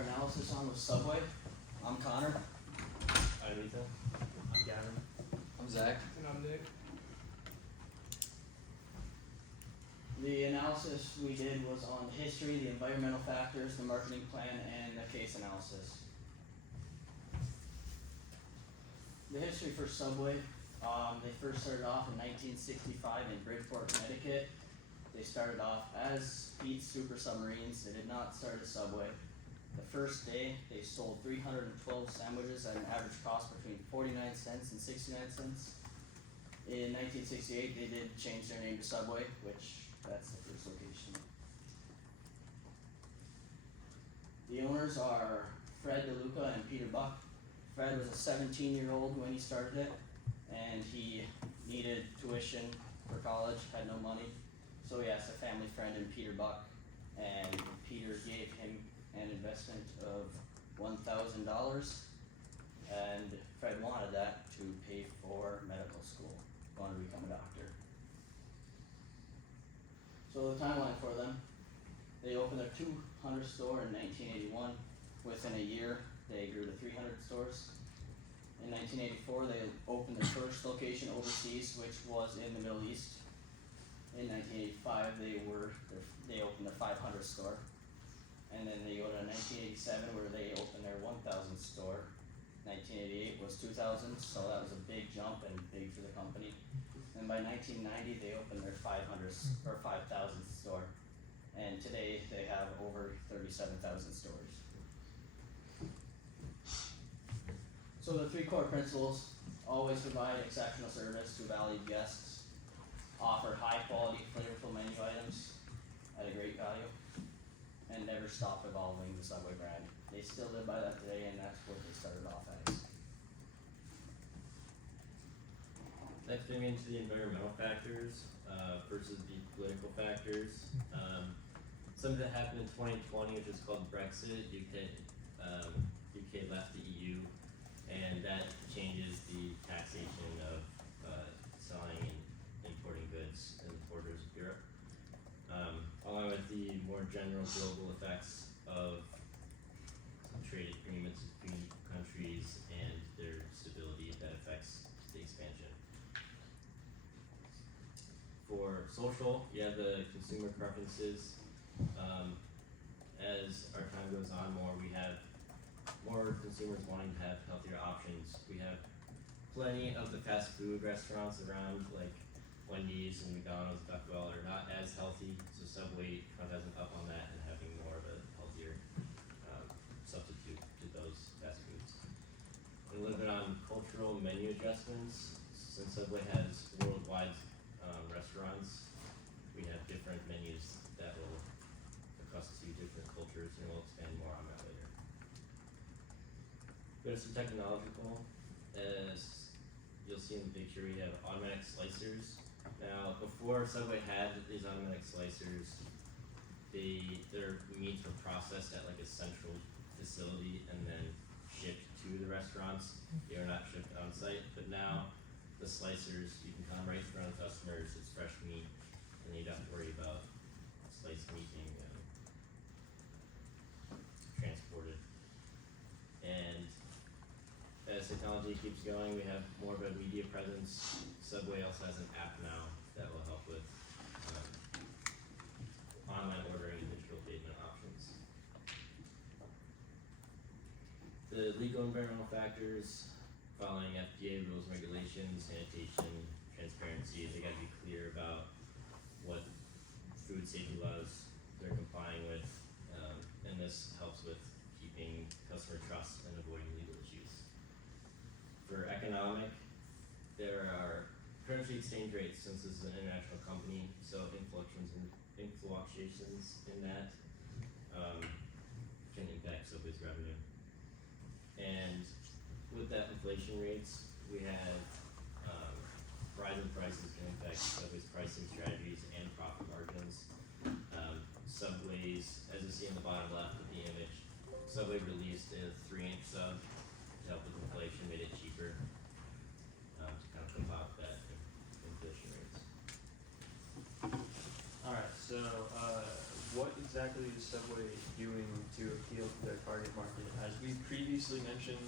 our analysis on was Subway. I'm Connor. I'm Ethan. I'm Gavin. I'm Zach. And I'm Nick. The analysis we did was on the history, the environmental factors, the marketing plan, and the case analysis. The history for Subway, they first started off in 1965 in Bridgeport, Connecticut. They started off as Pete's Super Submarines. They did not start as Subway. The first day, they sold 312 sandwiches at an average cost between 49 cents and 69 cents. In 1968, they did change their name to Subway, which that's the first location. The owners are Fred DeLuca and Peter Buck. Fred was a 17-year-old when he started it, and he needed tuition for college, had no money. So he asked a family friend in Peter Buck, and Peter gave him an investment of $1,000, and Fred wanted that to pay for medical school, wanted to become a doctor. So the timeline for them, they opened their 200th store in 1981. Within a year, they grew to 300 stores. In 1984, they opened their first location overseas, which was in the Middle East. In 1985, they opened their 500th store. And then they go to 1987 where they opened their 1,000th store. 1988 was 2,000, so that was a big jump and big for the company. And by 1990, they opened their 500th or 5,000th store. And today they have over 37,000 stores. So the three core principles: always provide exceptional service to valued guests, offer high quality, flavorful menu items at a great value, and never stop evolving the Subway brand. They still live by that today, and that's what they started off as. Next, getting into the environmental factors versus the political factors. Something that happened in 2020, which is called Brexit. UK left the EU, and that changes the taxation of selling and importing goods in the borders of Europe. Along with the more general global effects of trade agreements between countries and their stability that affects the expansion. For social, you have the consumer preferences. As our time goes on, we have more consumers wanting to have healthier options. We have plenty of the fast food restaurants around, like Wendy's and McDonald's, Taco Bell, are not as healthy, so Subway kind of has an up on that and having more of a healthier substitute to those fast foods. And a little bit on cultural menu adjustments. Since Subway has worldwide restaurants, we have different menus that will adjust to different cultures, and we'll expand more on that later. Go to some technological. As you'll see in the picture, we have automatic slicers. Now, before Subway had these automatic slicers, their meats were processed at like a central facility and then shipped to the restaurants. They are not shipped on site, but now the slicers, you can come right in front of customers, it's fresh meat, and you don't have to worry about sliced meat being transported. And as technology keeps going, we have more of a media presence. Subway also has an app now that will help with online ordering and digital payment options. The legal environmental factors, following FDA rules and regulations, sanitation, transparency, they gotta be clear about what food safety laws they're complying with, and this helps with keeping customer trust and avoiding legal issues. For economic, there are currency exchange rates, since this is an international company, so fluctuations in that can impact Subway's revenue. And with that inflation rates, we have rising prices can impact Subway's pricing strategies and profit margins. Subway's, as you see in the bottom left of the image, Subway released a 3-inch sub to help with inflation, made it cheaper to kind of combat that inflation rates. Alright, so what exactly is Subway doing to appeal to their target you previously mentioned,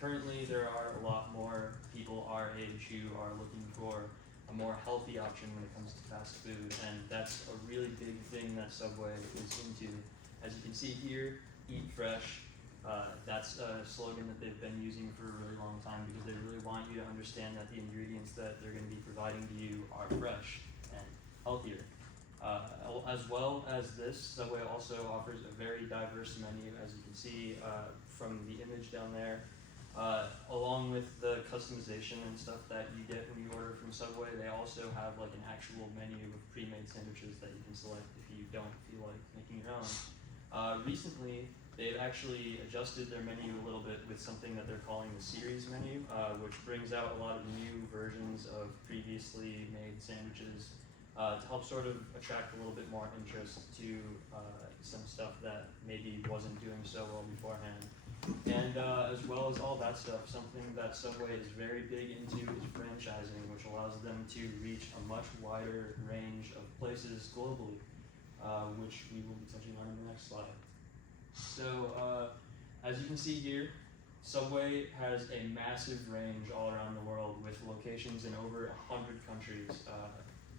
currently there are a lot more people our age who are looking for a more healthy option when it comes to fast food, and that's a really big thing that Subway is into. As you can see here, eat fresh. That's a slogan that they've been using for a really long time because they really want you to understand that the ingredients that they're going to be providing to you are fresh and healthier. As well as this, Subway also offers a very diverse menu, as you can see from the image down there. Along with the customization and stuff that you get when you order from Subway, they also have like an actual menu of pre-made sandwiches that you can select if you don't feel like making your own. Recently, they've actually adjusted their menu a little bit with something that they're calling the series menu, which brings out a lot of new versions of previously made sandwiches to help sort of attract a little bit more interest to some stuff that maybe wasn't doing so well beforehand. And as well as all that stuff, something that Subway is very big into is franchising, which allows them to reach a much wider range of places globally, which we will be touching on in the next slide. So, as you can see here, Subway has a massive range all around the world with locations in over 100 countries,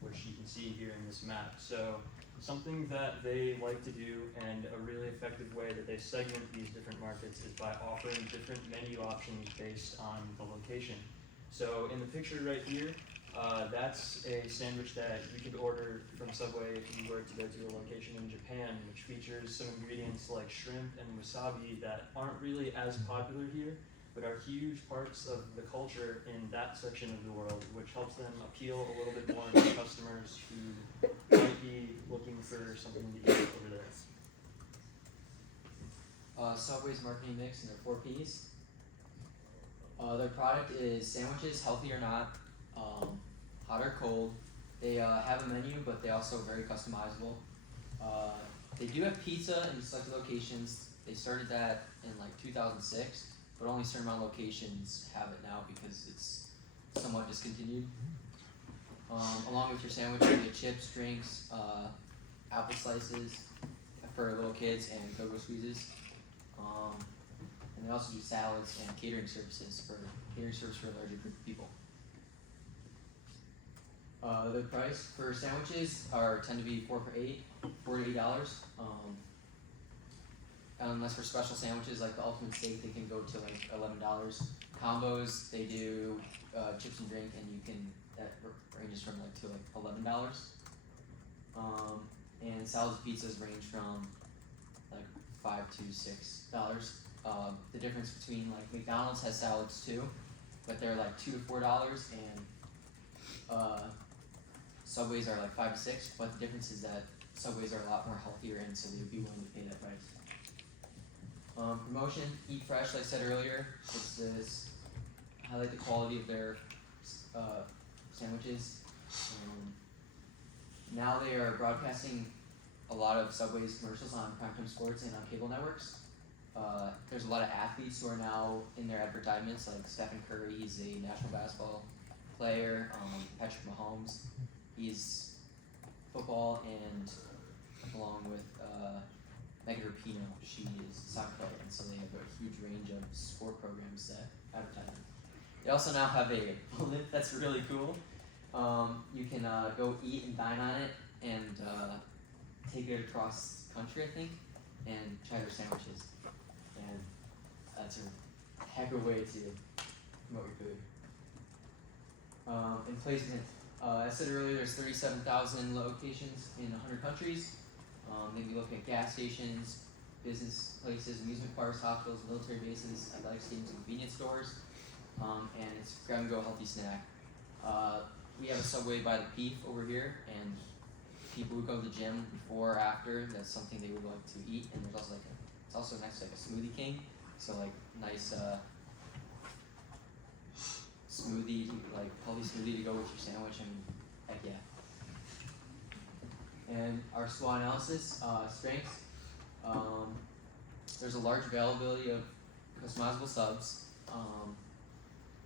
which you can see here in this map. So, something that they like to do and a really effective way that they segment these different markets is by offering different menu options based on the location. So, in the picture right here, that's a sandwich that you could order from Subway if you were to go to a location in Japan, which features some ingredients like shrimp and wasabi that aren't really as popular here, but are huge parts of the culture in that section of the world, which helps them appeal a little bit more to customers who might be looking for something to eat over there. Subway's marketing mix and their 4 Ps. Their product is sandwiches, healthy or not, hot or cold. They have a menu, but they also are very customizable. They do have pizza in selected locations. They started that in like 2006, but only certain amount of locations have it now because it's somewhat discontinued. Along with your sandwich, you get chips, drinks, apple slices for little kids, and Go-Go squeezes. And they also do salads and catering services for a larger group of people. The price for sandwiches tend to be $4 to $8. Unless for special sandwiches like the ultimate steak, they can go to like $11. Combos, they do chips and drink, and that ranges from like to like $11. And salads and pizzas range from like $5 to $6. The difference between like McDonald's has salads too, but they're like $2 to $4, and Subways are like $5 to $6. But the difference is that Subways are a lot more healthier, and so they would be willing to pay that price. Promotion, eat fresh, like I said earlier. It's this highlight the quality of their sandwiches. Now they are broadcasting a lot of Subway's commercials on Primetime Sports and on cable networks. There's a lot of athletes who are now in their advertisements, like Stephen Curry, he's a national basketball player. Patrick Mahomes, he's football, and along with Megan Rapinoe, she is a soccer player, and so they have a huge range of sport programs that advertise them. They also now have a blimp that's really cool. You can go eat and dine on it and take it across country, I think, and try their sandwiches. And that's a heck of a way to promote your food. And placement. I said earlier there's 37,000 locations in 100 countries. Maybe looking at gas stations, business places, amusement parks, hospitals, military bases, athletic stadiums, and convenience stores. And it's grab-and-go healthy snack. We have a Subway by the Peak over here, and people who go to the gym before or after, that's something they would like to eat. And there's also it's also next to like a Smoothie King, so like nice smoothie, like healthy smoothie to go with your sandwich, and heck yeah. And our SWOT analysis, strengths. There's a large availability of customizable subs.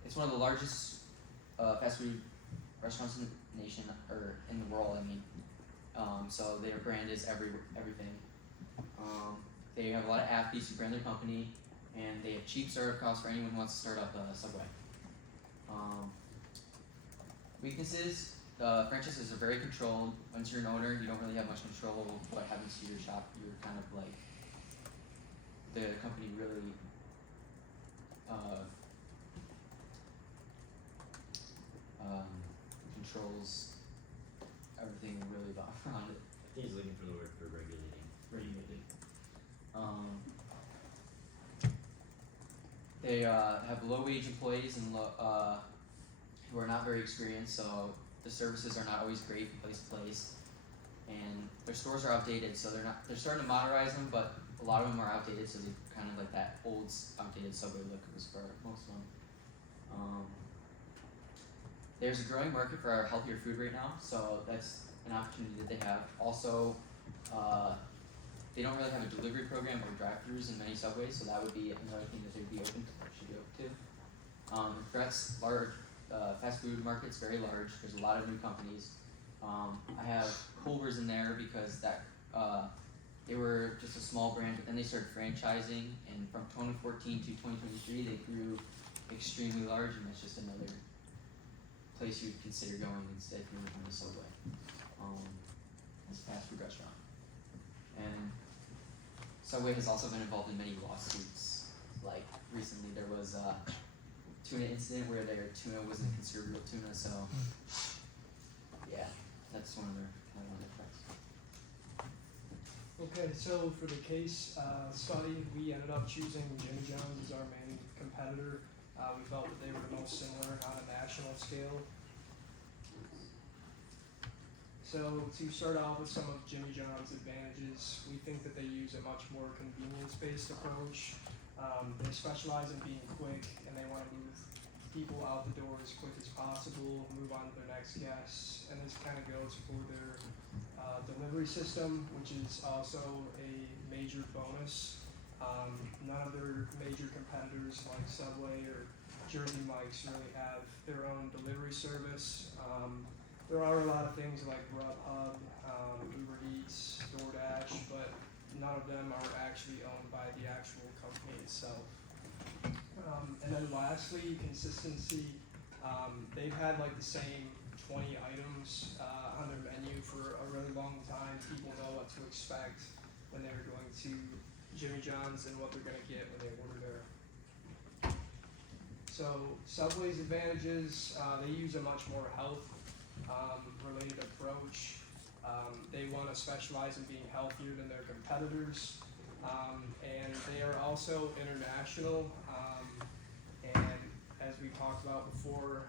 It's one of the largest fast food restaurants in the nation, or in the world, I mean. So their brand is everything. they have a lot of athletes who brand their company, and they have cheap startup costs for anyone who wants to start up a Subway. Weaknesses: the franchises are very controlled. Once you're an owner, you don't really have much control of what happens to your shop. You're kind of like the company really controls everything really around it. I think he's looking for the word for regulating. Regulated. They have low wage employees and who are not very experienced, so the services are not always great from place to place. And their stores are outdated, so they're starting to modernize them, but a lot of them are outdated, so they're kind of like that old outdated Subway look was for most of them. There's a growing market for our healthier food right now, so that's an opportunity that they have. Also, they don't really have a delivery program or drive-thrus in many Subways, so that would be another thing that they'd be open to, should be open to. Threats, large, fast food market's very large. There's a lot of new companies. I have Culver's in there because they were just a small brand, but then they started franchising, and from 2014 to 2023, they grew extremely large, and that's just another place you would consider going instead if you were going to Subway. As a fast food restaurant. And Subway has also been involved in many lawsuits. Like recently there was a tuna incident where their tuna wasn't considered real tuna, so yeah, that's one of their threats. Okay, so for the case study, we ended up choosing Jimmy John's as our main competitor. We felt that they were the most similar on a national scale. So to start off with some of Jimmy John's advantages, we think that they use a much more convenience-based approach. They specialize in being quick, and they want to move people out the door as quick as possible, move on to their next guests, and this kind of goes for their delivery system, which is also a major bonus. None of their major competitors like Subway or Jersey Mike's really have their own delivery service. There are a lot of things like Grubhub, Uber Eats, DoorDash, but none of them are actually owned by the actual company itself. And then lastly, consistency. They've had like the same 20 items on their menu for a really long time. People know what to expect when they're going to Jimmy John's and what they're going to get when they order there. So Subway's advantages, they use a much more health related approach. They want to specialize in being healthier than their competitors, and they are also international. And as we talked about before,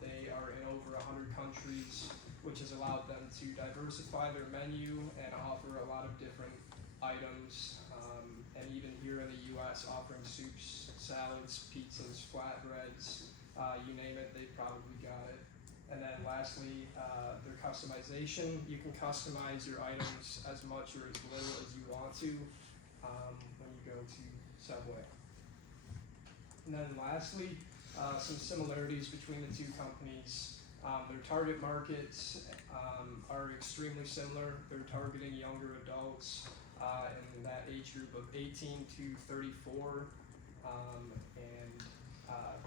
they are in over 100 countries, which has allowed them to diversify their menu and offer a lot of different items. And even here in the U.S., offering soups, salads, pizzas, flatbreads, you name it, they've probably got it. And then lastly, their customization. You can customize your items as much or as little as you want to when you go to Subway. And then lastly, some similarities between the two companies. Their target markets are extremely similar. They're targeting younger adults in that age group of 18 to 34. And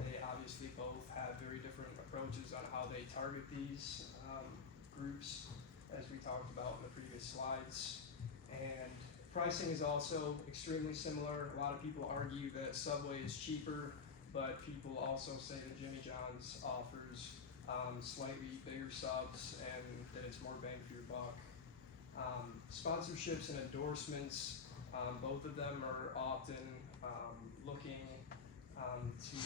they obviously both have very different approaches on how they target these groups, as we talked about in the previous slides. And pricing is also extremely similar. A lot of people argue that Subway is cheaper, but people also say that Jimmy John's offers slightly bigger subs and that it's more bang for your buck. Sponsorships and endorsements, both of them are often looking to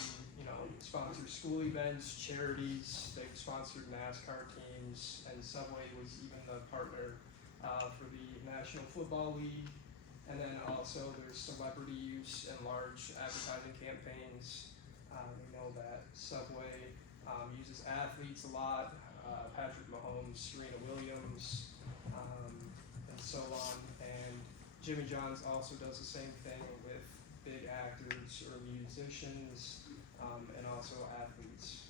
sponsor school events, charities. They've sponsored NASCAR teams, and Subway was even the partner for the National Football League. And then also there's celebrity use and large advertising campaigns. We know that Subway uses athletes a lot, Patrick Mahomes, Serena Williams, and so on. And Jimmy John's also does the same thing with big actors or musicians, and also athletes.